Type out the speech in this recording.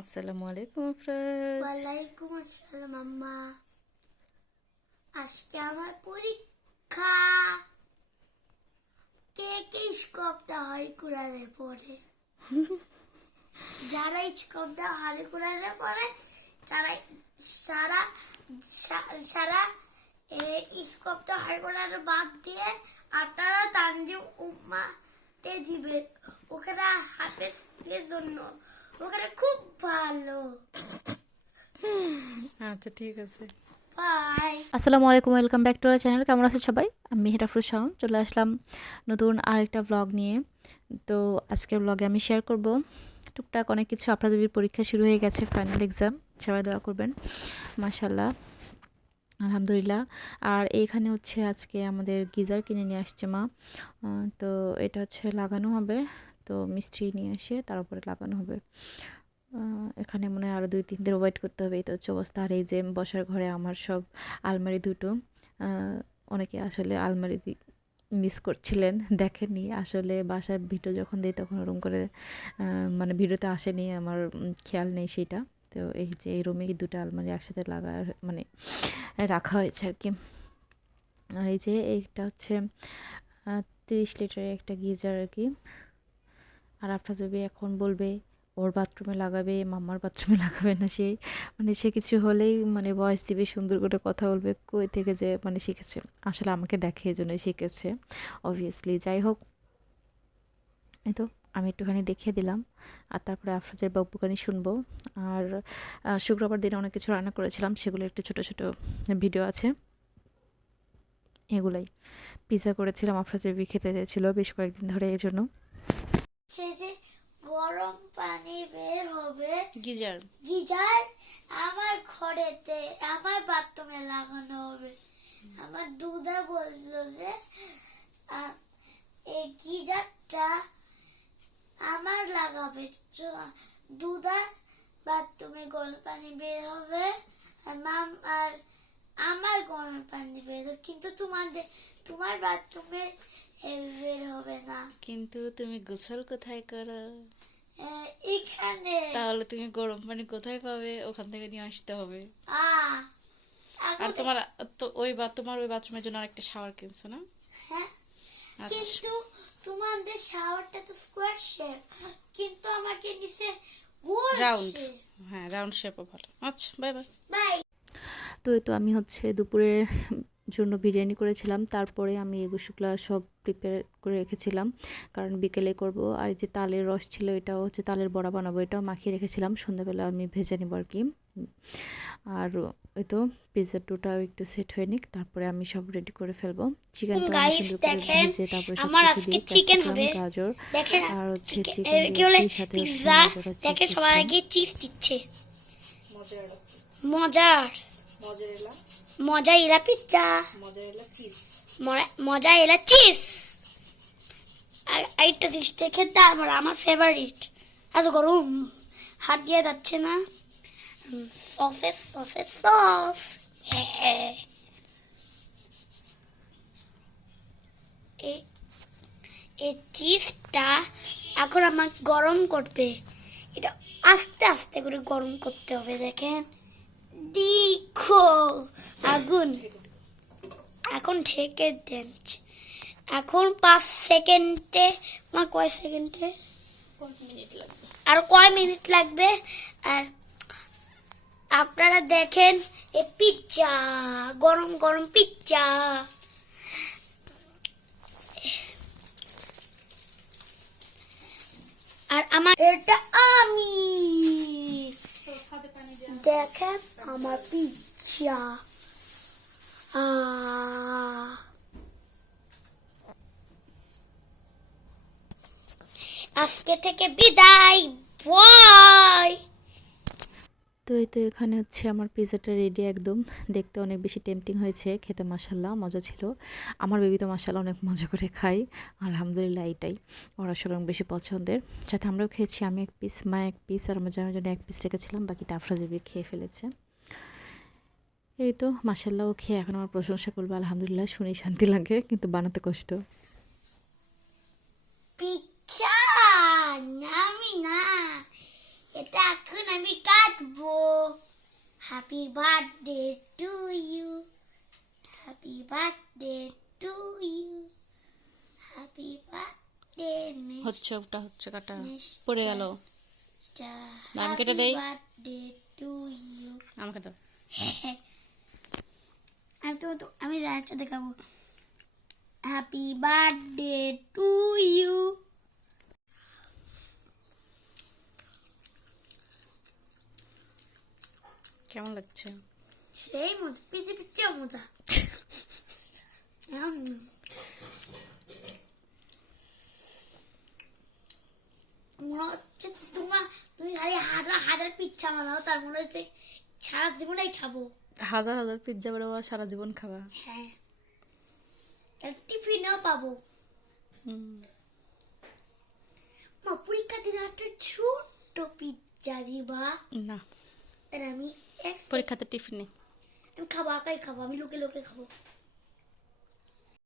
আসসালামু আলাইকুম, আফরাজ। ওয়ালাইকুম আসসালাম, আম্মা। আজকে আমার পরীক্ষা। কে কে স্কপটা হরি কুরারে পড়ে? যারা স্কপটা হরি কুরারে পড়ে তারা সারা সারা স্কপটা হরি কুরারে বাদ দিয়ে আপনারা তানজিম উম্মাতে দিবেন। ওখানে হাফেজের জন্য? ওখানে খুব ভালো। আচ্ছা ঠিক আছে। আসসালামু আলাইকুম welcome back to our channel. কেমন আছেন সবাই? আমি মেহেরা ফ্রুসাউন চলে আসলাম নতুন আরেকটা ভ্লগ নিয়ে। তো আজকের ভ্লগে আমি শেয়ার করব। টুকটাক অনেক কিছু আপনাদের পরীক্ষা শুরু হয়ে গেছে ফাইনাল এক্সাম সবাই দোয়া করবেন। মাশাল্লাহ আলহামদুলিল্লাহ। আর এইখানে হচ্ছে আজকে আমাদের গিজার কিনে নিয়ে আসছে মা। তো এটা হচ্ছে লাগানো হবে। তো মিস্ত্রি নিয়ে এসে তার উপরে লাগানো হবে। এখানে মনে হয় আরও দুই তিন দিন ওয়েট করতে হবে, এই তো হচ্ছে অবস্থা। আর এই যে বসার ঘরে আমার সব আলমারি দুটো অনেকে আসলে আলমারি মিস করছিলেন, দেখেননি। আসলে বাসার ভিডিও যখন দিই তখন ওরকম করে মানে ভিডিওতে আসেনি, আমার খেয়াল নেই সেটা। তো এই যে এই রুমে দুটো আলমারি একসাথে লাগা মানে রাখা হয়েছে আর কি আর এই যে এইটা হচ্ছে তিরিশ লিটারের একটা গিজার আর কি আর আপনার যদি এখন বলবে, ওর বাথরুমে লাগাবে, মাম্মার বাথরুমে লাগাবে না সেই মানে সে কিছু হলেই মানে ভয়েস দিবে, সুন্দর করে কথা বলবে, কই থেকে যে মানে শিখেছে। আসলে আমাকে দেখে এই জন্যই শিখেছে অবভিয়াসলি যাই হোক, এই তো আমি একটুখানি দেখিয়ে দিলাম, আর তারপরে আফরোজের বকবুকানি শুনব। আর শুক্রবার দিনে অনেক কিছু রান্না করেছিলাম, সেগুলো একটু ছোটো ছোটো ভিডিও আছে। এগুলাই। পিৎজা করেছিলাম, আফরোজ বেবি খেতে চেয়েছিল বেশ কয়েকদিন ধরে এই জন্য সে যে গরম পানি বের হবে। গিজার। গিজার আমার ঘরেতে আমার বাথরুমে লাগানো হবে। আমার দুধা বলল যে এই গিজারটা আমার লাগাবে। দুধা বাথরুমে গরম পানি বের হবে আর মাম আর আমার গরম পানি বের হবে। কিন্তু তোমাদের তোমার বাথরুমে বের হবে না। কিন্তু তুমি গোসল কোথায় করো? এখানে। তাহলে তুমি গরম পানি কোথায় পাবে? ওখান থেকে নিয়ে আসতে হবে। আ আর তোমার তো ওই বা তোমার ওই বাথরুমের জন্য আরেকটা শাওয়ার কিনছো না? হ্যাঁ। আচ্ছা। কিন্তু তোমাদের শাওয়ারটা তো স্কোয়ার শেপ কিন্তু আমাকে নিচে রাউন্ড হ্যাঁ রাউন্ড শেপও ভালো। আচ্ছা বাই বাই বাই তো তো আমি হচ্ছে দুপুরের জন্য বিরিয়ানি করেছিলাম। তারপরে আমি এগুলো শুকলা সব প্রিপেয়ার করে রেখেছিলাম। কারণ বিকেলে করব। আর এই যে তালের রস ছিল এটাও হচ্ছে তালের বড়া বানাবো এটাও মাখিয়ে রেখেছিলাম। সন্ধ্যাবেলা আমি ভেজে নেব আর কি। আর ওই তো পিৎজা টুটাও একটু সেট হয়ে নিক তারপরে আমি সব রেডি করে ফেলব। চিকেন সুন্দর করে দেখেন, ভেজে তারপরে আমার আজকে ক্যাপসিকাম, হবে। গাজর দেখেন আর হচ্ছে চিকেন- চিকেন সাথে মোজারেলা দেখেন সবার আগে চিজ দিচ্ছে। মজার মজা এলা পিৎজা। মজা এলা চিজ এইটা জিনিস দেখে তারপর আমার ফেভারিট এত গরম। হাত দিয়ে যাচ্ছে না। সসেস সসেস সস এই এই চিজটা এখন আমার গরম করবে। এটা আস্তে আস্তে করে গরম করতে হবে দেখেন। দেখো। আগুন। এখন ঢেকে দেন এখন পাঁচ সেকেন্ডে না কয় সেকেন্ডে? আর কয় মিনিট লাগবে? আর আপনারা দেখেন এ পিৎজা গরম গরম পিৎজা। আর আমার এটা আমি। দেখেন আমার পিৎজা। আজকে থেকে বিদায় বয় তো এই তো এখানে হচ্ছে আমার পিৎজাটা রেডি একদম। দেখতে অনেক বেশি টেম্পটিং হয়েছে, খেতে মাসাল্লাহ মজা ছিল। আমার বেবি তো মাসাল্লাহ অনেক মজা করে খাই আলহামদুলিল্লাহ এটাই ওরা অনেক বেশি পছন্দের। সাথে আমরাও খেয়েছি, আমি এক পিস মা এক পিস আর আমার জন্য এক পিস রেখেছিলাম, বাকিটা আফরা বেবি খেয়ে ফেলেছে। এই তো মাসাল্লাহ ও খেয়ে এখন আমার প্রশংসা করব আলহামদুলিল্লাহ শুনে শান্তি লাগে কিন্তু বানাতে কষ্ট। পিৎজা আমি না এটা এখন আমি কাটবো। Happy birthday to you happy birthday to you happy birthday হচ্ছে ওটা হচ্ছে কাটা পড়ে গেল। নাম কেটে দেই? বার্থডে টু ইউ আমাকে দাও। তো আমি রাইটটা দেখাবো। হ্যাপি বার্থডে টু ইউ কেমন লাগছে? সেই মজা পিছে পিছে মজা। মনে হচ্ছে তোমার তুমি খালি হাজার হাজার পিচ্ছা বানাও তার মনে হচ্ছে সারা জীবনেই খাব। হাজার হাজার পিৎজা বানাবো সারা জীবন খাবা। হ্যাঁ। একটি টিফিনেও পাবো। হুম। মা পরীক্ষা দিন একটা ছোট্ট পিজ্জা দিবা। না। তাহলে আমি এক পরীক্ষাতে নেই। আমি খাব একাই খাব আমি লোকে লোকে খাব।